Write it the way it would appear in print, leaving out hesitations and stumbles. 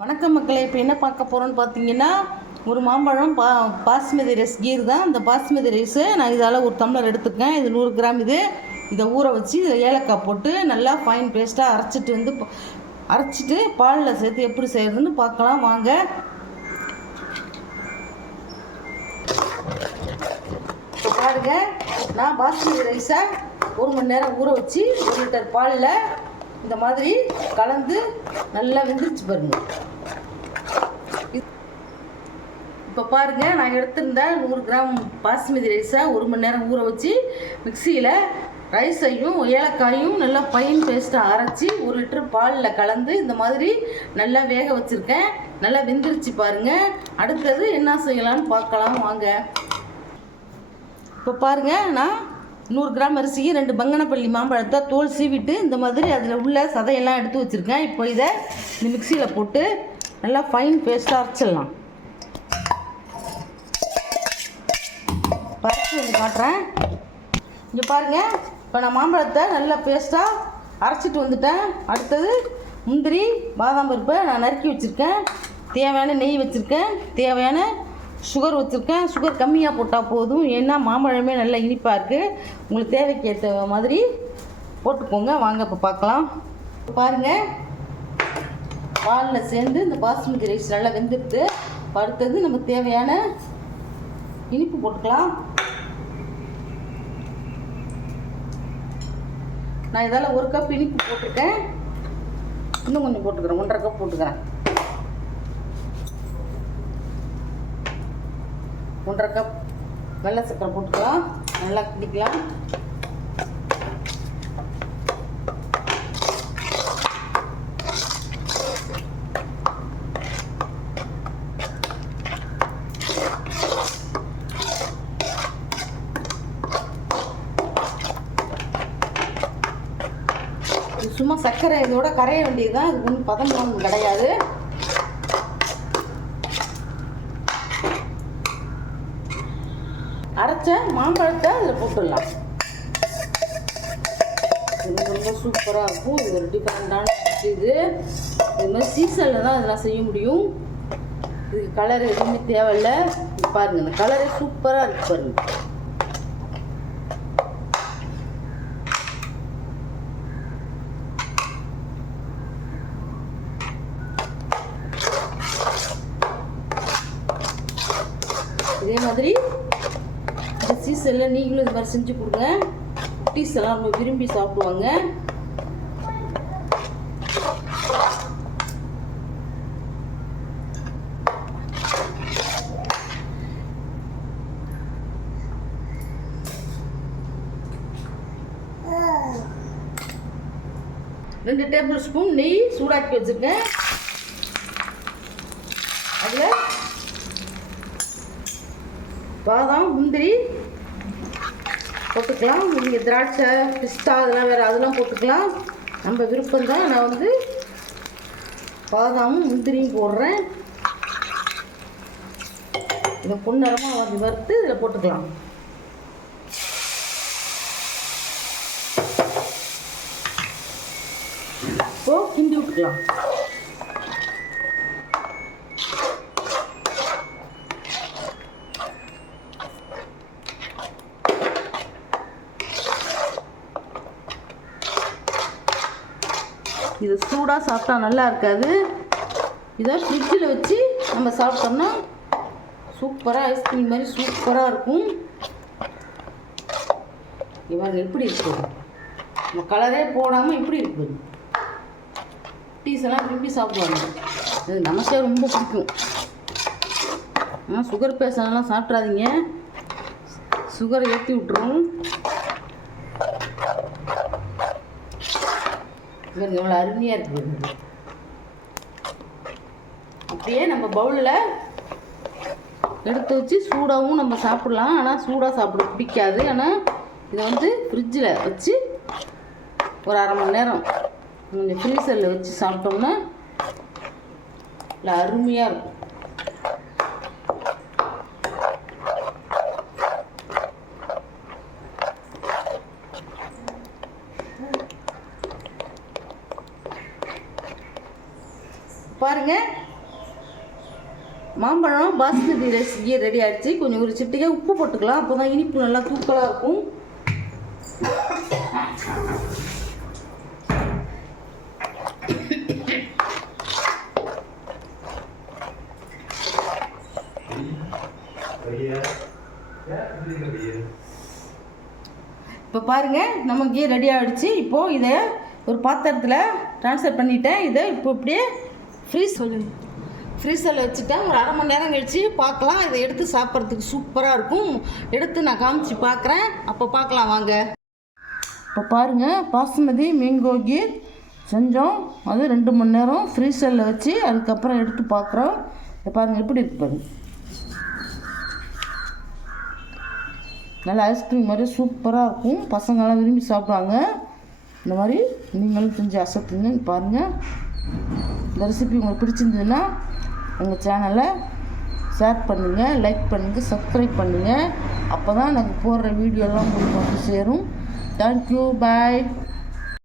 வணக்கம் மக்களே. இப்போ என்ன பார்க்க போகிறோன்னு பார்த்தீங்கன்னா, ஒரு மாம்பழம் பாஸ்மதி ரைஸ் கீர் தான். இந்த பாஸ்மதி ரைஸு நான் இதால் ஒரு டம்ளர் எடுத்துக்கேன். இது 100 கிராம். இதை ஊற வச்சு இதில் ஏலக்காய் போட்டு நல்லா ஃபைன் பேஸ்ட்டாக அரைச்சிட்டு பாலில் சேர்த்து எப்படி செய்கிறதுன்னு பார்க்கலாம் வாங்க. இப்போ பாருங்க, நான் பாஸ்மதி ரைஸை 1 மணி நேரம் ஊற வச்சு 1 லிட்டர் பாலில் இந்த மாதிரி கலந்து நல்லா வெந்துருச்சு பாருங்க. இப்போ பாருங்கள், நான் எடுத்திருந்தேன் 100 கிராம் பாஸ்மதி ரைஸை 1 மணி நேரம் ஊற வச்சு மிக்சியில் ரைஸையும் ஏலக்காயும் நல்லா ஃபைன் பேஸ்ட்டாக அரைச்சி 1 லிட்டர் பாலில் கலந்து இந்த மாதிரி நல்லா வேக வச்சுருக்கேன். நல்லா வெந்துருச்சு பாருங்கள். அடுத்தது என்ன செய்யலான்னு பார்க்கலாம் வாங்க. இப்போ பாருங்கள், நான் 100 கிராம் அரிசிக்கு 2 பங்கனப்பள்ளி மாம்பழத்தை தோல் சீவிட்டு இந்த மாதிரி அதில் உள்ள சதையெல்லாம் எடுத்து வச்சுருக்கேன். இப்போ இதை இந்த மிக்சியில் போட்டு நல்லா ஃபைன் பேஸ்ட்டாக அரைச்சிடலாம். அரைச்சி வந்து காட்டுறேன். இங்கே பாருங்கள், இப்போ நான் மாம்பழத்தை நல்லா பேஸ்ட்டாக அரைச்சிட்டு வந்துட்டேன். அடுத்தது முந்திரி பாதாம் பருப்பை நான் நறுக்கி வச்சுருக்கேன். தேவையான நெய் வச்சுருக்கேன். தேவையான சுகர் வச்சுருக்கேன். சுகர் கம்மியாக போட்டால் போதும், ஏன்னா மாம்பழமே நல்லா இனிப்பாக இருக்குது. உங்களுக்கு தேவைக்கு ஏற்ற மாதிரி போட்டுக்கோங்க. வாங்க இப்போ பார்க்கலாம். பாருங்கள், பாலில் சேர்ந்து இந்த பாஸ்மதி ரைஸ் நல்லா வெந்துடுது. அடுத்தது நம்ம தேவையான இனிப்பு போட்டுக்கலாம். நான் இதால் 1 கப் இனிப்பு போட்டிருக்கேன். இன்னும் கொஞ்சம் போட்டுக்கிறேன், 1.5 கப் போட்டுக்கிறேன். 1.5 கப் வெள்ளை சக்கரை போட்டுக்கலாம். நல்லா கிண்டிக்கலாம். சும்மா சர்க்கரை இதோட கரைய வேண்டியது தான். இது ஒன்றும் பதம் கிடையாது. அரைச்ச மாம்பழத்தை அதில் போட்டுடலாம். இது ரொம்ப சூப்பராக இருக்கும். இது ஒரு டிஃப்ரெண்டான இது மாதிரி சீசனில் தான் இதெல்லாம் செய்ய முடியும். இதுக்கு கலர் எதுவுமே தேவையில்லை. பாருங்கள், இந்த கலரே சூப்பராக இருக்கு பாருங்கள். இதே மாதிரி இந்த சீசனில் நீங்களும் இது மாதிரி செஞ்சு கொடுங்க. குட்டீஸ் எல்லாம் ரொம்ப விரும்பி சாப்பிடுவாங்க. ரெண்டு டேபிள் ஸ்பூன் நெய் சூடாக்கி வச்சுருக்கேன். அதில் பாதாம் முந்திரி போட்டுக்கலாம். நீங்கள் திராட்சை பிஸ்தா அதெல்லாம் போட்டுக்கலாம். நம்ம விருப்பம் தான். நான் வந்து பாதாமும் முந்திரியும் போடுறேன். இதை பொன்னரமாக வந்து வறுத்து இதில் போட்டுக்கலாம். இப்போது கிண்டி விட்டுக்கலாம். இது சூடாக சாப்பிட்டா நல்லா இருக்காது. இதை ஃப்ரிட்ஜில் வச்சு நம்ம சாப்பிட்டோம்னா சூப்பராக ஐஸ்கிரீம் மாதிரி சூப்பராக இருக்கும். இவங்க எப்படி இருக்குது, நம்ம கலரே போடாமல் இப்படி இருக்குது. டீஸ் எல்லாம் விரும்பி சாப்பிடுவாங்க. இது நமக்கே ரொம்ப பிடிக்கும். ஆனால் சுகர் பேஷண்ட்லாம் சாப்பிட்றாதீங்க, சுகரை ஏற்றி விட்டுரும். இவங்க எவ்வளோ அருமையாக இருக்குது. அப்படியே நம்ம பவுலில் எடுத்து வச்சு சூடாகவும் நம்ம சாப்பிட்லாம். ஆனால் சூடாக சாப்பிட பிடிக்காது. ஆனால் இதை வந்து ஃப்ரிட்ஜில் வச்சு ஒரு 1/2 மணி நேரம் கொஞ்சம் ஃப்ரீசரில் வச்சு சாப்பிட்டோம்னா இல்லை அருமையாக இருக்கும். பாருங்கள், மாம்பழம் பாஸ்மதி ரைஸ் கீ ரெடி ஆகிடுச்சு. கொஞ்சம் ஒரு சிட்டிகை உப்பு போட்டுக்கலாம், அப்போ தான் இனிப்பு நல்லா தூக்கலாக இருக்கும். இப்போ பாருங்கள் நம்ம கீ ரெடி ஆகிடுச்சு. இப்போது இதை ஒரு பாத்திரத்தில் ட்ரான்ஸ்ஃபர் பண்ணிவிட்டேன். இதை இப்போ இப்படியே ஃப்ரீசரில் வச்சுட்டேன். ஒரு அரை மணி நேரம் கழித்து பார்க்கலாம். இதை எடுத்து சாப்பிட்றதுக்கு சூப்பராக இருக்கும். எடுத்து நான் காமிச்சு பார்க்குறேன், அப்போ பார்க்கலாம் வாங்க. இப்போ பாருங்கள், பாசுமதி மேங்கோ கீர் செஞ்சோம். அது 2 மணி நேரம் ஃப்ரீசரில் வச்சு அதுக்கப்புறம் எடுத்து பார்க்குறோம். இதை பாருங்கள் எப்படி இருக்கு பாருங்கள். நல்லா ஐஸ்கிரீம் மாதிரி சூப்பராக இருக்கும். பசங்களாம் விரும்பி சாப்பிடுவாங்க. இந்த மாதிரி நீங்களும் செஞ்சு அசத்துங்க. பாருங்கள், இந்த ரெசிபி உங்களுக்கு பிடிச்சிருந்ததுன்னா எங்கள் சேனலை ஷேர் பண்ணுங்கள், லைக் பண்ணுங்கள், சப்ஸ்கிரைப் பண்ணுங்கள். அப்போ தான் நாங்கள் போடுற வீடியோலாம் உங்களுக்கு வந்து சேரும். தேங்க்யூ, பாய்.